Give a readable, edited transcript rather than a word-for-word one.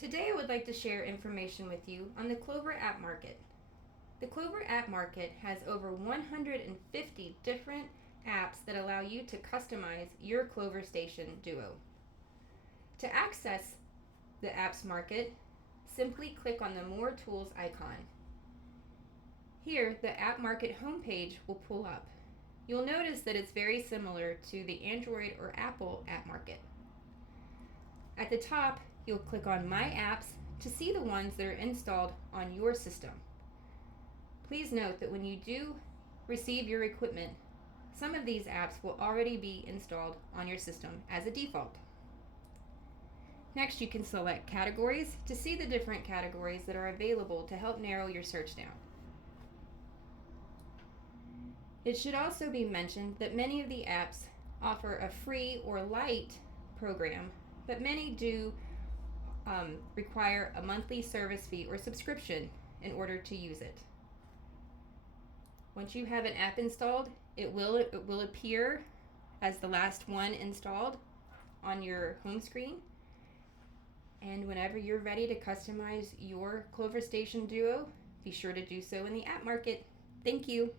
Today I would like to share information with you on the Clover App Market. The Clover App Market has over 150 different apps that allow you to customize your Clover Station Duo. To access the Apps Market, simply click on the More Tools icon. Here, the App Market homepage will pull up. You'll notice that it's very similar to the Android or Apple App Market. At the top, you'll click on My Apps to see the ones that are installed on your system. Please note that when you do receive your equipment, some of these apps will already be installed on your system as a default. Next, you can select categories to see the different categories that are available to help narrow your search down. It should also be mentioned that many of the apps offer a free or light program, but many do require a monthly service fee or subscription in order to use it. Once you have an app installed, it will appear as the last one installed on your home screen. And whenever you're ready to customize your Clover Station Duo, be sure to do so in the App Market. Thank you.